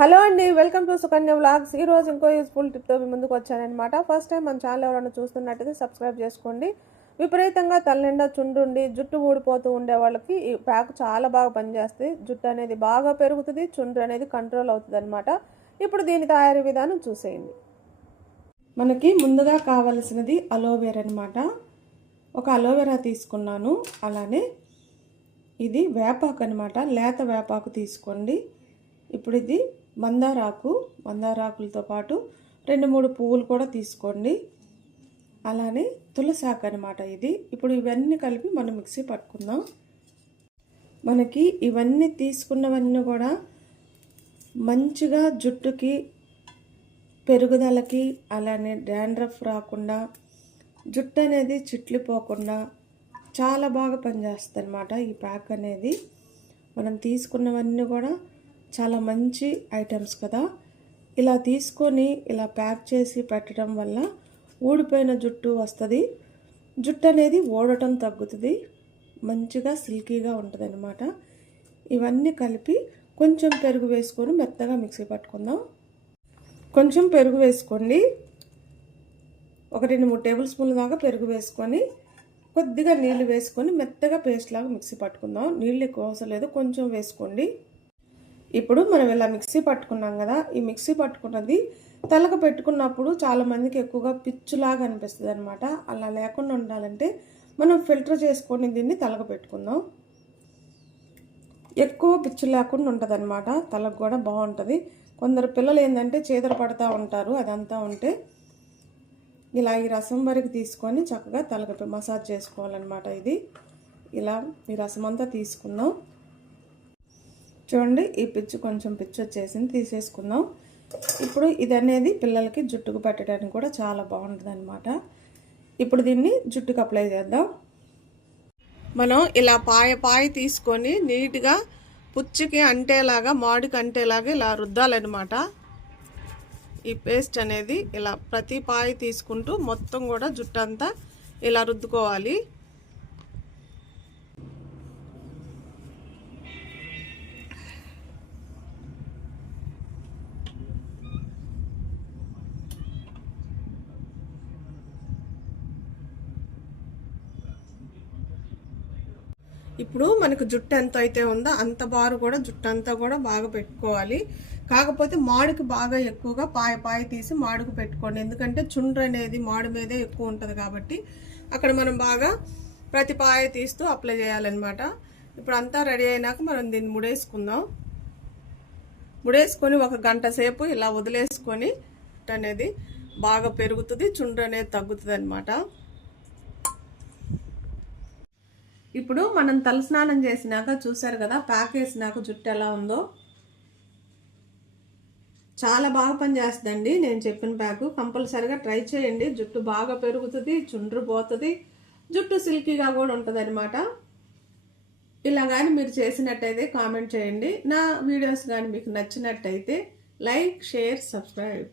Hello అండి, welcome to Sukanya vlogs. ఈ రోజు ఇంకో యూస్ఫుల్ టిప్తో మీ ముందుకు వచ్చానమాట. ఫస్ట్ టైం మన ఛానల్ ఎవరైనా చూస్తున్నట్టయితే సబ్స్క్రైబ్ చేసుకోండి. విపరీతంగా తలనిండా చుండ్రుండి జుట్టు ఊడిపోతూ ఉండే వాళ్ళకి ఈ ప్యాక్ చాలా బాగా పనిచేస్తుంది. జుట్టు అనేది బాగా పెరుగుతుంది, చుండ్రు అనేది కంట్రోల్ అవుతుంది అనమాట. ఇప్పుడు దీని తయారీ విధానం చూసేయండి. మనకి ముందుగా కావలసినది అలోవెరా అనమాట. ఒక అలోవెరా తీసుకున్నాను. అలానే ఇది వేపాకు అనమాట, లేత వేపాకు తీసుకోండి. ఇప్పుడు ఇది మందారాకులతో పాటు 2-3 పువ్వులు కూడా తీసుకోండి. అలానే తులసాకు అనమాట ఇది. ఇప్పుడు ఇవన్నీ కలిపి మనం మిక్సీ పట్టుకుందాం. మనకి ఇవన్నీ తీసుకున్నవన్నీ కూడా మంచిగా జుట్టుకి పెరుగుదలకి, అలానే డాండ్రఫ్ రాకుండా, జుట్టు అనేది చిట్లిపోకుండా చాలా బాగా పనిచేస్తుంది అనమాట ఈ ప్యాక్ అనేది. మనం తీసుకున్నవన్నీ కూడా చాలా మంచి ఐటమ్స్ కదా. ఇలా తీసుకొని ఇలా ప్యాక్ చేసి పెట్టడం వల్ల ఊడిపోయిన జుట్టు వస్తుంది, జుట్టు అనేది ఊడటం తగ్గుతుంది, మంచిగా సిల్కీగా ఉంటుంది అనమాట. ఇవన్నీ కలిపి కొంచెం పెరుగు వేసుకొని మెత్తగా మిక్సీ పట్టుకుందాం. కొంచెం పెరుగు వేసుకోండి. ఒక 2-3 టేబుల్ స్పూన్ల దాకా పెరుగు వేసుకొని కొద్దిగా నీళ్ళు వేసుకొని మెత్తగా పేస్ట్ లాగా మిక్సీ పట్టుకుందాం. నీళ్ళు ఎక్కువ అవసరం లేదు, కొంచెం వేసుకోండి. ఇప్పుడు మనం ఇలా మిక్సీ పట్టుకున్నాం కదా, ఈ మిక్సీ పట్టుకున్నది తలకు పెట్టుకున్నప్పుడు చాలామందికి ఎక్కువగా పిచ్చులాగా అనిపిస్తుంది అనమాట. అలా లేకుండా ఉండాలంటే మనం ఫిల్టర్ చేసుకొని దీన్ని తలకు పెట్టుకుందాం. ఎక్కువ పిచ్చు లేకుండా ఉంటుంది అనమాట, తలకు కూడా బాగుంటుంది. కొందరు పిల్లలు ఏంటంటే చీదర పడుతూ ఉంటారు, అదంతా ఉంటే ఇలా ఈ రసం వరకు తీసుకొని చక్కగా తలకు మసాజ్ చేసుకోవాలన్నమాట. ఇది ఇలా ఈ రసం అంతా తీసుకుందాం. చూడండి, ఈ కొంచెం పిచ్చు వచ్చేసింది, తీసేసుకుందాం. ఇప్పుడు ఇది అనేది పిల్లలకి జుట్టుకు పెట్టడానికి కూడా చాలా బాగుంటుంది అనమాట. ఇప్పుడు దీన్ని జుట్టుకు అప్లై చేద్దాం. మనం ఇలా పాయ తీసుకొని నీట్గా పుచ్చికి అంటేలాగా, మాడికి అంటేలాగా ఇలా రుద్దాలన్నమాట. ఈ పేస్ట్ అనేది ఇలా ప్రతి పాయ తీసుకుంటూ మొత్తం కూడా జుట్టు అంతా ఇలా రుద్దుకోవాలి. ఇప్పుడు మనకు జుట్టు ఎంత అయితే ఉందో అంత బారు కూడా జుట్టు అంతా కూడా బాగా పెట్టుకోవాలి. కాకపోతే మాడుకి బాగా ఎక్కువగా పాయ తీసి మాడుకు పెట్టుకోండి, ఎందుకంటే చుండ్రు అనేది మాడు మీదే ఎక్కువ ఉంటుంది కాబట్టి అక్కడ మనం బాగా ప్రతి పాయ తీస్తూ అప్లై చేయాలన్నమాట. ఇప్పుడు అంతా రెడీ అయినాక మనం దీన్ని ముడేసుకుందాం. ముడేసుకొని 1 గంట సేపు ఇలా వదిలేసుకొని అనేది బాగా పెరుగుతుంది, చుండ్రు అనేది తగ్గుతుంది అనమాట. ఇప్పుడు మనం తలస్నానం చేసినాక చూసారు కదా, ప్యాక్ వేసినాక జుట్టు ఎలా ఉందో. చాలా బాగా పనిచేస్తుందండి నేను చెప్పిన ప్యాకు. కంపల్సరిగా ట్రై చేయండి. జుట్టు బాగా పెరుగుతుంది, చుండ్రు పోతుంది, జుట్టు సిల్కీగా కూడా ఉంటుంది అనమాట. ఇలా కానీ మీరు చేసినట్టయితే కామెంట్ చేయండి. నా వీడియోస్ కానీ మీకు నచ్చినట్టయితే లైక్, షేర్, సబ్స్క్రైబ్.